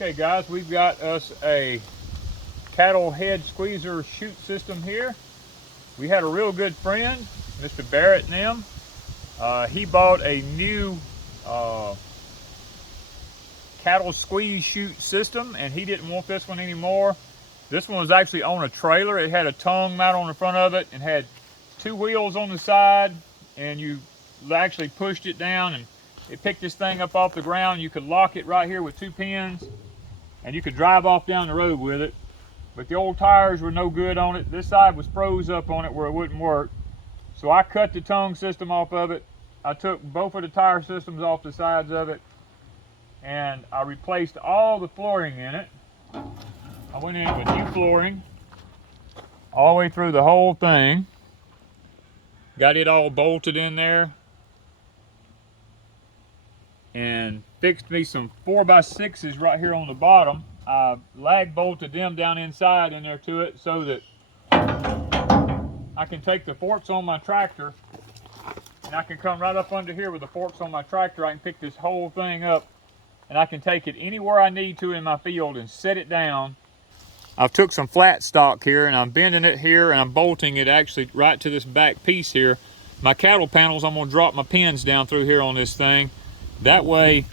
Okay guys, we've got us a cattle head squeezer chute system here. We had a real good friend, Mr. Barrett and them. He bought a new cattle squeeze chute system and he didn't want this one anymore. This one was actually on a trailer. It had a tongue mount on the front of it and had two wheels on the side, and you actually pushed it down and it picked this thing up off the ground. You could lock it right here with two pins and you could drive off down the road with it. But the old tires were no good on it. This side was froze up on it where it wouldn't work. So I cut the tongue system off of it. I took both of the tire systems off the sides of it and I replaced all the flooring in it. I went in with new flooring all the way through the whole thing. Got it all bolted in there. And fixed me some 4x6s right here on the bottom. I lag bolted them down inside in there to it so that I can take the forks on my tractor and I can come right up under here with the forks on my tractor. I can pick this whole thing up and I can take it anywhere I need to in my field and set it down. I've took some flat stock here and I'm bending it here and I'm bolting it actually right to this back piece here. My cattle panels, I'm gonna drop my pins down through here on this thing. That way,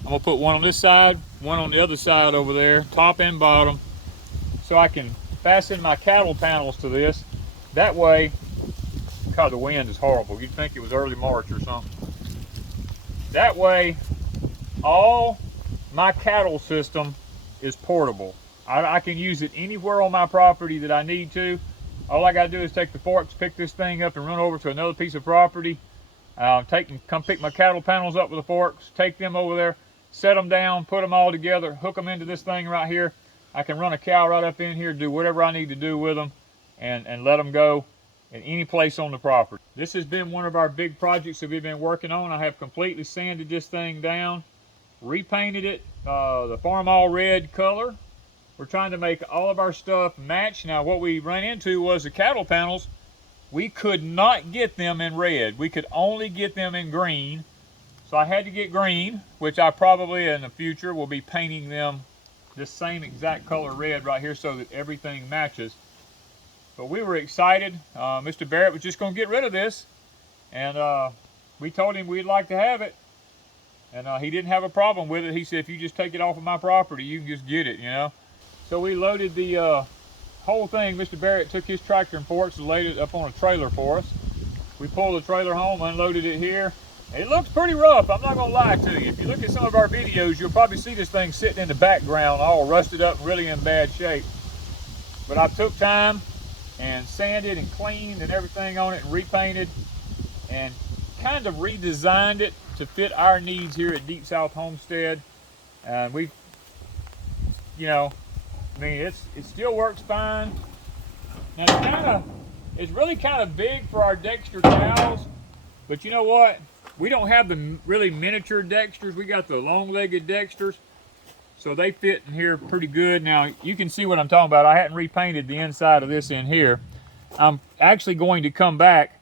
I'm gonna put one on this side, one on the other side over there, top and bottom, so I can fasten my cattle panels to this. That way, God, the wind is horrible. You'd think it was early March or something. That way, all my cattle system is portable. I can use it anywhere on my property that I need to. All I gotta do is take the forks, pick this thing up and run over to another piece of property. Come pick my cattle panels up with the forks, take them over there, set them down, put them all together, hook them into this thing right here. I can run a cow right up in here, do whatever I need to do with them, and let them go in any place on the property. This has been one of our big projects that we've been working on. I have completely sanded this thing down, repainted it the Farm All Red color. We're trying to make all of our stuff match. Now what we ran into was the cattle panels. We could not get them in red. We could only get them in green. So I had to get green, which I probably in the future will be painting them this same exact color red right here so that everything matches. But we were excited. Mr. Barrett was just going to get rid of this. And we told him we'd like to have it. And he didn't have a problem with it. He said, if you just take it off of my property, you can just get it, you know. So we loaded the whole thing. Mr. Barrett took his tractor and forks and laid it up on a trailer for us. We pulled the trailer home, unloaded it here. It looks pretty rough, I'm not gonna lie to you. If you look at some of our videos, you'll probably see this thing sitting in the background all rusted up and really in bad shape. But I took time and sanded and cleaned and everything on it and repainted and kind of redesigned it to fit our needs here at Deep South Homestead. And we, you know, I mean, it still works fine. Now it's really kind of big for our Dexter cows, but you know what? We don't have the really miniature Dexters. We got the long-legged Dexters, so they fit in here pretty good. Now you can see what I'm talking about. I hadn't repainted the inside of this in here. I'm actually going to come back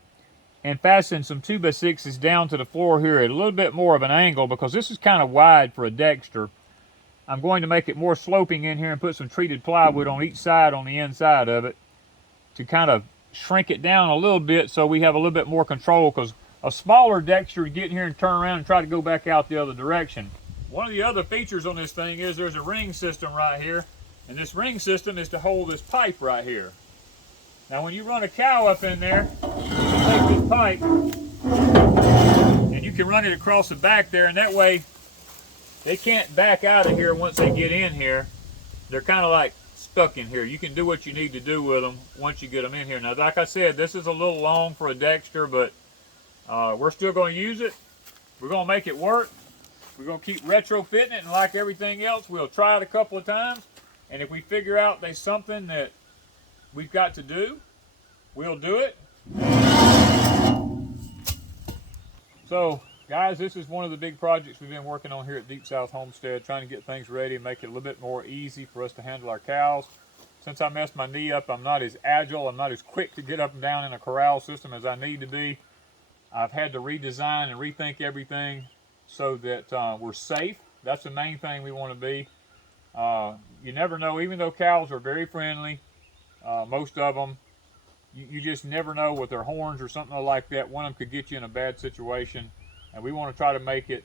and fasten some 2x6s down to the floor here at a little bit more of an angle because this is kind of wide for a Dexter. I'm going to make it more sloping in here and put some treated plywood on each side on the inside of it to kind of shrink it down a little bit so we have a little bit more control, because a smaller Dexter would get in here and turn around and try to go back out the other direction. One of the other features on this thing is there's a ring system right here, and this ring system is to hold this pipe right here. Now when you run a cow up in there, you can take this pipe and you can run it across the back there, and that way they can't back out of here once they get in here. They're kind of like stuck in here. You can do what you need to do with them once you get them in here. Now, like I said, this is a little long for a Dexter, but we're still going to use it. We're going to make it work. We're going to keep retrofitting it, and like everything else, we'll try it a couple of times. And if we figure out there's something that we've got to do, we'll do it. So, guys, this is one of the big projects we've been working on here at Deep South Homestead, trying to get things ready and make it a little bit more easy for us to handle our cows. Since I messed my knee up, I'm not as agile, I'm not as quick to get up and down in a corral system as I need to be. I've had to redesign and rethink everything so that we're safe. That's the main thing we want to be. You never know, even though cows are very friendly, most of them, you just never know with their horns or something like that. One of them could get you in a bad situation, and we want to try to make it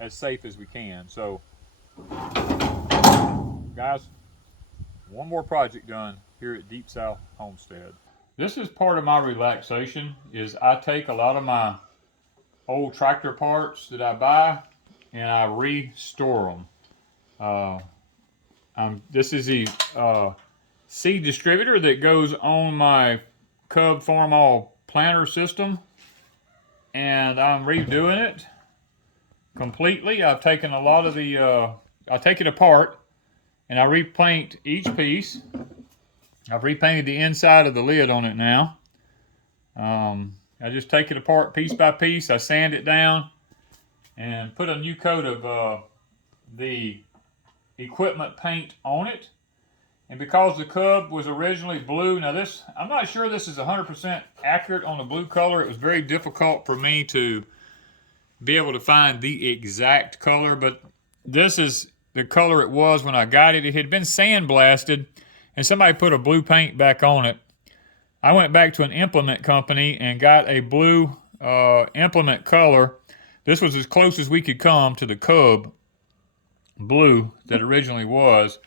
as safe as we can. So, guys, one more project done here at Deep South Homestead. This is part of my relaxation, is I take a lot of my old tractor parts that I buy and I restore them. This is the seed distributor that goes on my Cub Farmall planter system, and I'm redoing it completely. I've taken a lot of the, I take it apart and I repaint each piece. I've repainted the inside of the lid on it now. I just take it apart piece by piece. I sand it down and put a new coat of the equipment paint on it. And because the Cub was originally blue, now this, I'm not sure this is 100% accurate on the blue color. It was very difficult for me to be able to find the exact color, but this is the color it was when I got it. It had been sandblasted, and somebody put a blue paint back on it. I went back to an implement company and got a blue implement color. This was as close as we could come to the Cub blue that originally was.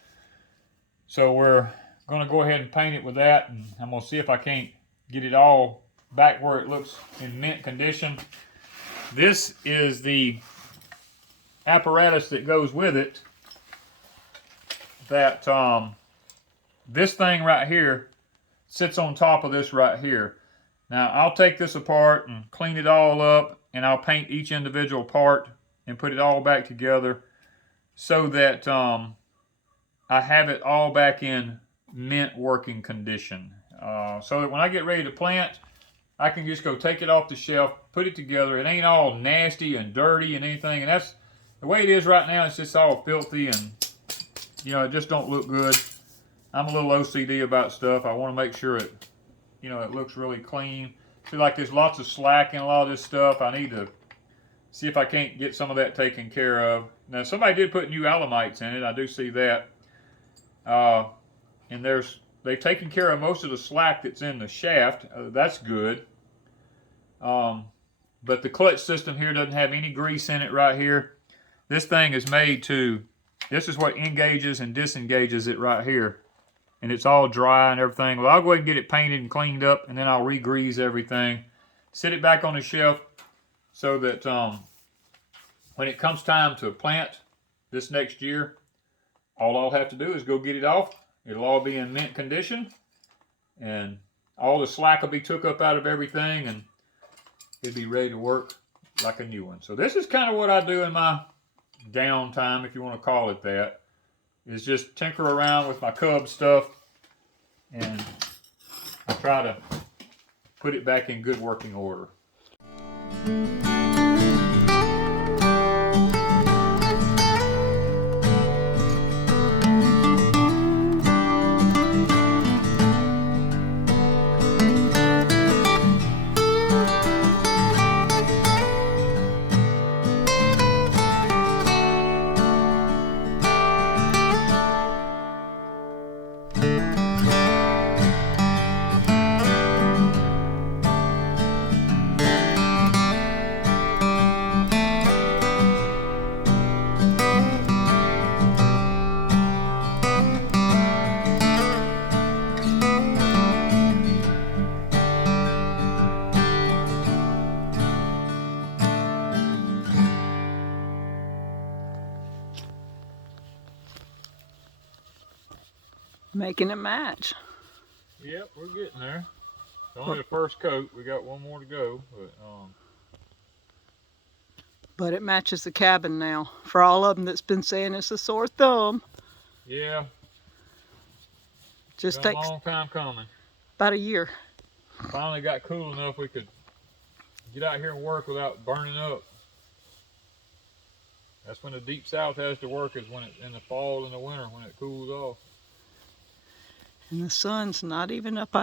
So we're going to go ahead and paint it with that, and I'm going to see if I can't get it all back where it looks in mint condition. This is the apparatus that goes with it. That this thing right here sits on top of this right here. Now I'll take this apart and clean it all up, and I'll paint each individual part and put it all back together so that I have it all back in mint working condition. So that when I get ready to plant, I can just go take it off the shelf, put it together. It ain't all nasty and dirty and anything. And that's the way it is right now. It's just all filthy and, you know, it just don't look good. I'm a little OCD about stuff. I want to make sure it, you know, it looks really clean. I feel like there's lots of slack in a lot of this stuff. I need to see if I can't get some of that taken care of. Now, somebody did put new alamites in it. I do see that. And they've taken care of most of the slack that's in the shaft. That's good. But the clutch system here doesn't have any grease in it right here. This thing is made to, this is what engages and disengages it right here. And it's all dry and everything. Well, I'll go ahead and get it painted and cleaned up, and then I'll re-grease everything. Sit it back on the shelf so that when it comes time to plant this next year, all I'll have to do is go get it off. It'll all be in mint condition, and all the slack will be took up out of everything, and it'll be ready to work like a new one. So this is kind of what I do in my downtime, if you want to call it that, is just tinker around with my Cub stuff, and I try to put it back in good working order. Making it match. Yep, we're getting there. It's only the first coat. We got one more to go, but it matches the cabin now. For all of them that's been saying it's a sore thumb. Yeah. Just been a takes long time coming. about a year. Finally got cool enough we could get out here and work without burning up. That's when the Deep South has to work, is when it's in the fall and the winter, when it cools off. And the sun's not even up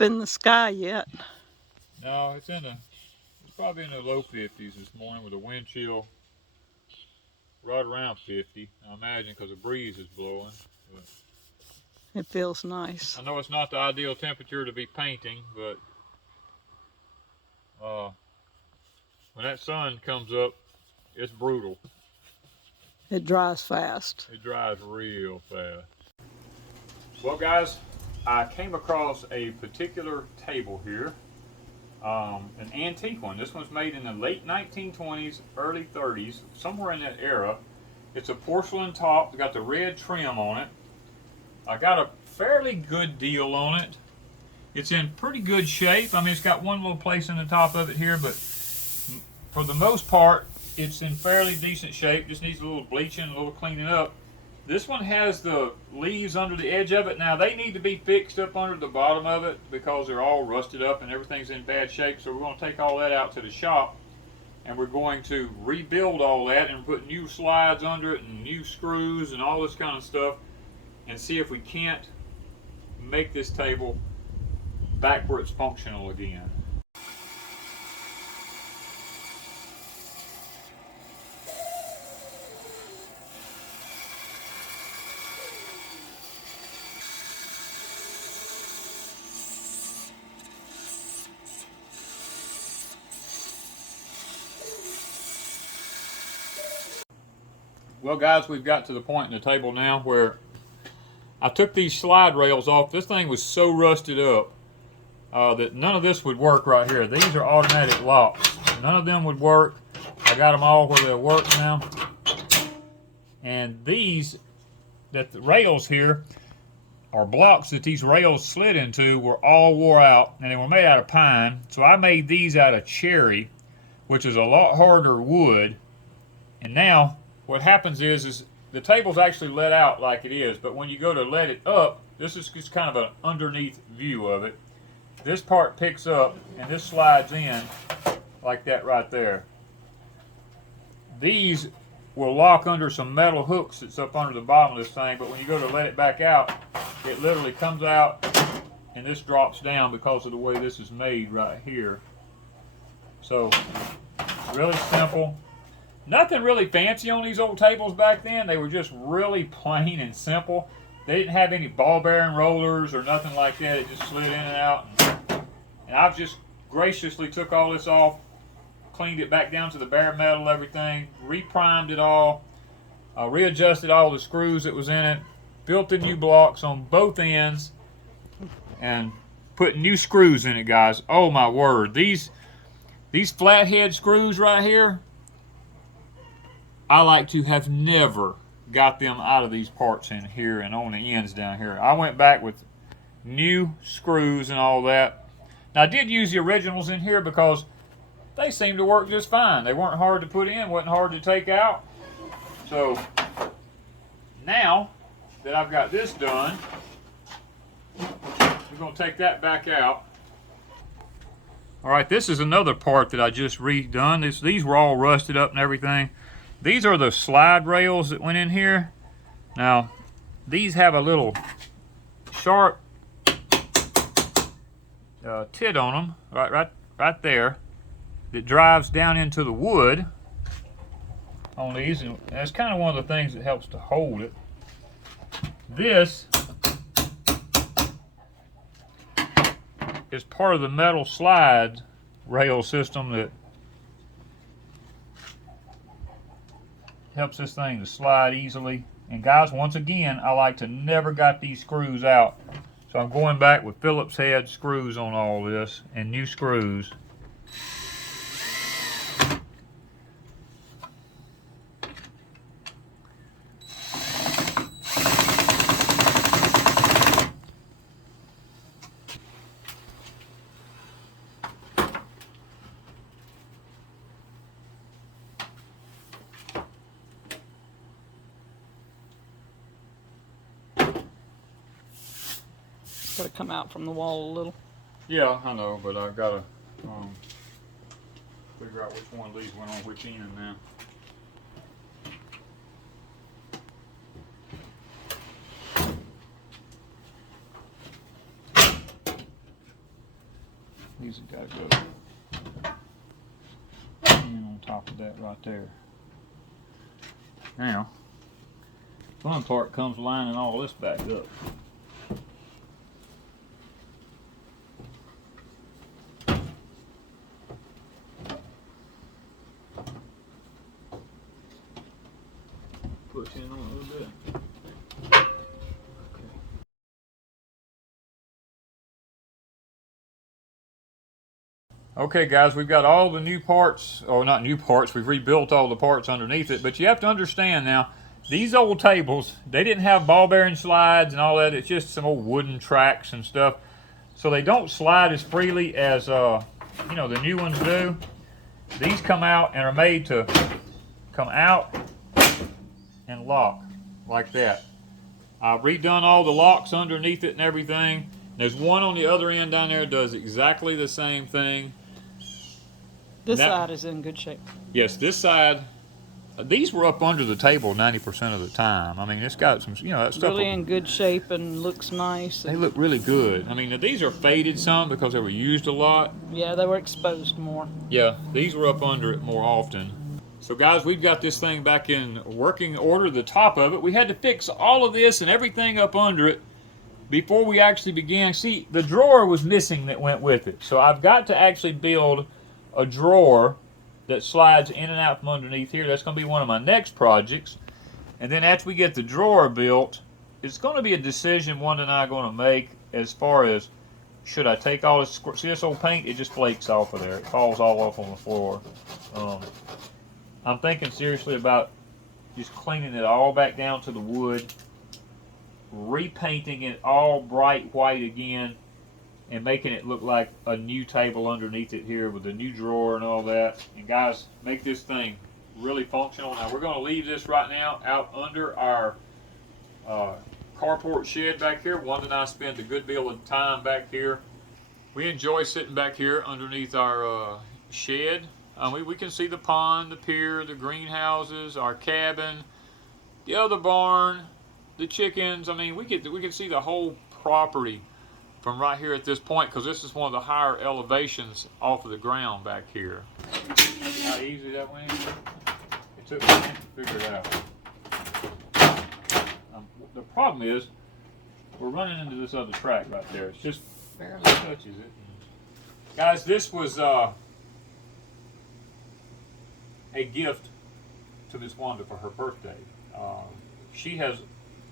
in the sky yet. No, it's probably in the low 50s this morning with a wind chill right around 50, I imagine, because the breeze is blowing. But It feels nice. I know it's not the ideal temperature to be painting, but when that sun comes up, it's brutal. It dries fast. It dries real fast. Well, guys, I came across a particular table here, an antique one. This one's made in the late 1920s, early 30s, somewhere in that era. It's a porcelain top. It's got the red trim on it. I got a fairly good deal on it. It's in pretty good shape. I mean, it's got one little place in the top of it here, but for the most part, it's in fairly decent shape. Just needs a little bleaching, a little cleaning up. This one has the leaves under the edge of it. Now, they need to be fixed up under the bottom of it because they're all rusted up and everything's in bad shape. So we're going to take all that out to the shop, and we're going to rebuild all that and put new slides under it and new screws and all this kind of stuff, and see if we can't make this table back where it's functional again. Well, guys, we've got to the point in the table now where I took these slide rails off. This thing was so rusted up that none of this would work right here. These are automatic locks. None of them would work. I got them all where they'll work now. And these, the rails here, are blocks that these rails slid into, were all wore out, and they were made out of pine. So I made these out of cherry, which is a lot harder wood. And now what happens is the table's actually let out like it is, but when you go to let it up, this is just kind of an underneath view of it. This part picks up and this slides in like that right there. These will lock under some metal hooks that's up under the bottom of this thing, but when you go to let it back out, it literally comes out and this drops down because of the way this is made right here. So, really simple. Nothing really fancy on these old tables back then. They were just really plain and simple. They didn't have any ball bearing rollers or nothing like that. It just slid in and out. And I've just graciously took all this off, cleaned it back down to the bare metal, everything, reprimed it all, readjusted all the screws that was in it, built the new blocks on both ends, and put new screws in it, guys. Oh my word. These flathead screws right here, I like to have never got them out of these parts in here and on the ends down here. I went back with new screws and all that. Now I did use the originals in here because they seemed to work just fine. They weren't hard to put in, wasn't hard to take out. So now that I've got this done, we're going to take that back out. All right, this is another part that I just redone. These were all rusted up and everything. These are the slide rails that went in here. Now, these have a little sharp tit on them, right there, that drives down into the wood on these, and that's kind of one of the things that helps to hold it. This is part of the metal slide rail system that helps this thing to slide easily. And guys, once again, I like to never got these screws out. So I'm going back with Phillips head screws on all this and new screws. Got to come out from the wall a little. Yeah, I know, but I've got to figure out which one of these went on which end now. These have got to go in on top of that right there. Now, fun part comes lining all this back up. Push in on it a little bit. Okay guys, we've got all the new parts, or not new parts, we've rebuilt all the parts underneath it, but you have to understand now, these old tables, they didn't have ball bearing slides and all that, it's just some old wooden tracks and stuff. So they don't slide as freely as, you know, the new ones do. These come out and are made to come out and lock like that. I've redone all the locks underneath it and everything. There's one on the other end down there that does exactly the same thing. This side is in good shape. Yes, this side, these were up under the table 90% of the time. I mean, it's got some, you know, that stuff. Really in good shape and looks nice. They look really good. I mean, these are faded some because they were used a lot. Yeah, they were exposed more. Yeah, these were up under it more often. So guys, we've got this thing back in working order, the top of it. We had to fix all of this and everything up under it before we actually began. See, the drawer was missing that went with it. So I've got to actually build a drawer that slides in and out from underneath here. That's going to be one of my next projects. And then after we get the drawer built, it's going to be a decision Wanda and I are going to make as far as, should I take all this, see this old paint? It just flakes off of there. It falls all off on the floor. I'm thinking seriously about just cleaning it all back down to the wood, repainting it all bright white again, and making it look like a new table underneath it here with a new drawer and all that. And guys, make this thing really functional. Now we're going to leave this right now out under our carport shed back here. Wanda and I spend a good deal of time back here. We enjoy sitting back here underneath our shed. We can see the pond, the pier, the greenhouses, our cabin, the other barn, the chickens. I mean, we can see the whole property from right here at this point, because this is one of the higher elevations off of the ground back here. See how easy that went? It took me a minute to figure it out. The problem is, we're running into this other track right there. It just barely touches it. Guys, this was a gift to Miss Wanda for her birthday. She has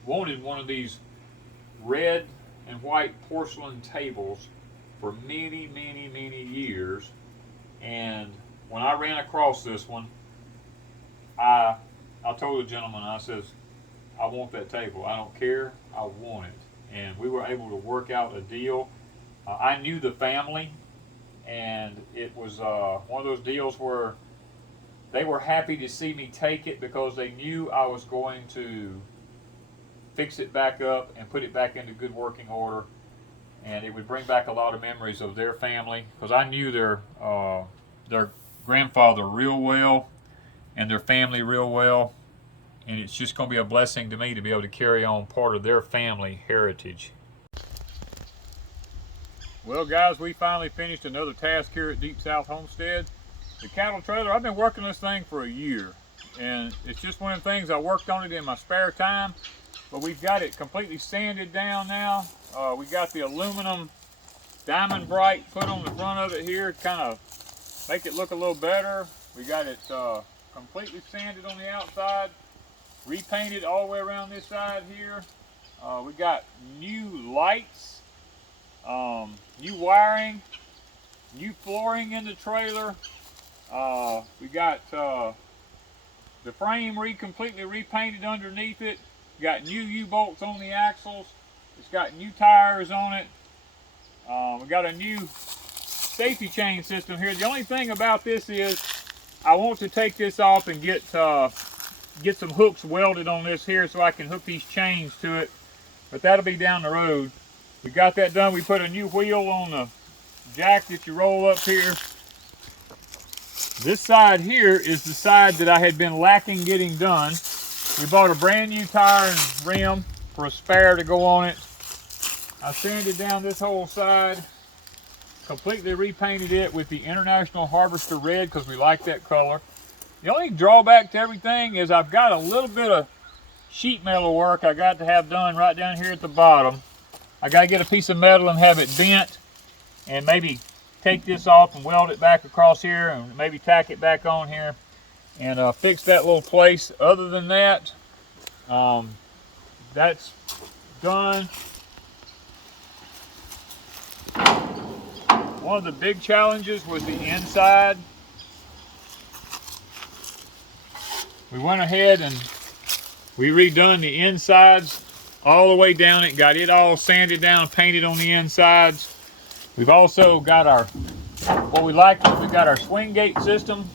wanted one of these red and white porcelain tables for many, many, many years. And when I ran across this one, I told the gentleman, I says, I want that table. I don't care. I want it. And we were able to work out a deal. I knew the family, and it was one of those deals where they were happy to see me take it because they knew I was going to fix it back up and put it back into good working order, and it would bring back a lot of memories of their family, because I knew their grandfather real well and their family real well, and it's just going to be a blessing to me to be able to carry on part of their family heritage. Well guys, we finally finished another task here at Deep South Homestead. The cattle trailer, I've been working this thing for a year, and it's just one of the things. I worked on it in my spare time. But we've got it completely sanded down now. We got the aluminum Diamond Bright put on the front of it here to kind of make it look a little better. We got it completely sanded on the outside, repainted all the way around this side here. We got new lights, new wiring, new flooring in the trailer. We got the frame completely repainted underneath it. Got new U-bolts on the axles. It's got new tires on it. We got a new safety chain system here. The only thing about this is I want to take this off and get some hooks welded on this here so I can hook these chains to it. But that'll be down the road. We got that done. We put a new wheel on the jack that you roll up here. This side here is the side that I had been lacking getting done. We bought a brand new tire and rim for a spare to go on it. I sanded down this whole side, completely repainted it with the International Harvester Red because we like that color. The only drawback to everything is I've got a little bit of sheet metal work I got to have done right down here at the bottom. I got to get a piece of metal and have it bent, and maybe take this off and weld it back across here, and maybe tack it back on here and fix that little place. Other than that, that's done. One of the big challenges was the inside. We went ahead and we redone the insides all the way down it, got it all sanded down, painted on the insides. We've also got our, what we like is we got our swing gate system.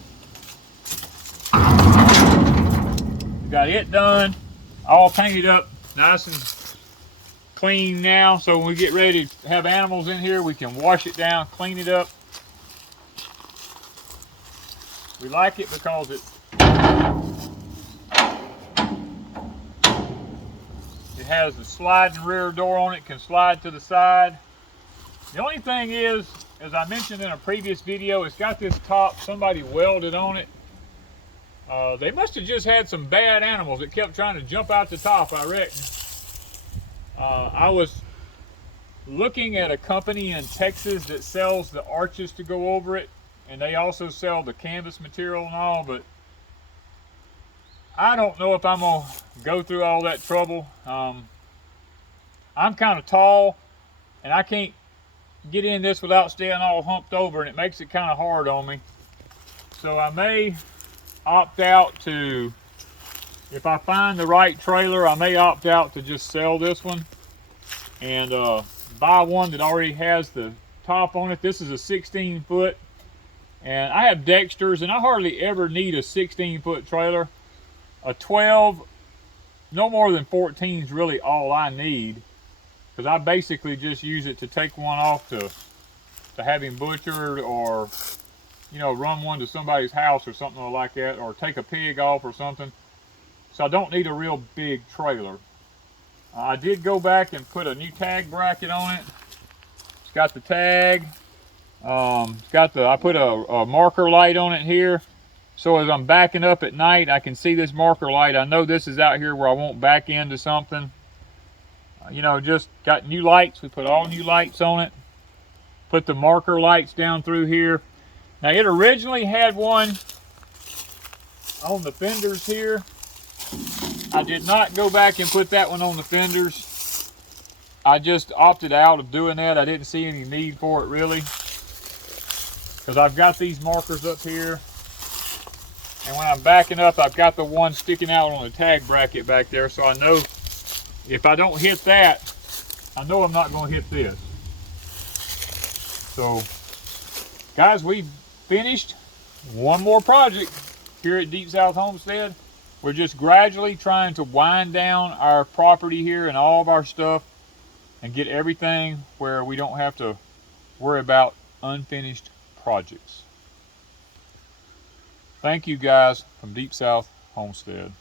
We got it done, all painted up nice and clean now, so when we get ready to have animals in here, we can wash it down, clean it up. We like it because it has a sliding rear door on it, can slide to the side. The only thing is, as I mentioned in a previous video, it's got this top somebody welded on it. They must have just had some bad animals that kept trying to jump out the top, I reckon. I was looking at a company in Texas that sells the arches to go over it, and they also sell the canvas material and all, but I don't know if I'm gonna go through all that trouble. I'm kind of tall, and I can't get in this without staying all humped over, and it makes it kind of hard on me. So I may opt out to, if I find the right trailer, I may opt out to just sell this one and buy one that already has the top on it. This is a 16-foot, and I have Dexters, and I hardly ever need a 16-foot trailer. A 12, no more than 14 is really all I need, because I basically just use it to take one off to have him butchered, or you know, run one to somebody's house or something like that, or take a pig off or something. So I don't need a real big trailer. I did go back and put a new tag bracket on it. It's got the tag. It's got the, I put a marker light on it here. So as I'm backing up at night, I can see this marker light. I know this is out here where I won't back into something. You know, just got new lights. We put all new lights on it. Put the marker lights down through here. Now it originally had one on the fenders here. I did not go back and put that one on the fenders. I just opted out of doing that. I didn't see any need for it really, because I've got these markers up here. And when I'm backing up, I've got the one sticking out on the tag bracket back there, so I know if I don't hit that, I know I'm not going to hit this. So, guys, we've finished one more project here at Deep South Homestead. We're just gradually trying to wind down our property here and all of our stuff and get everything where we don't have to worry about unfinished projects. Thank you guys from Deep South Homestead.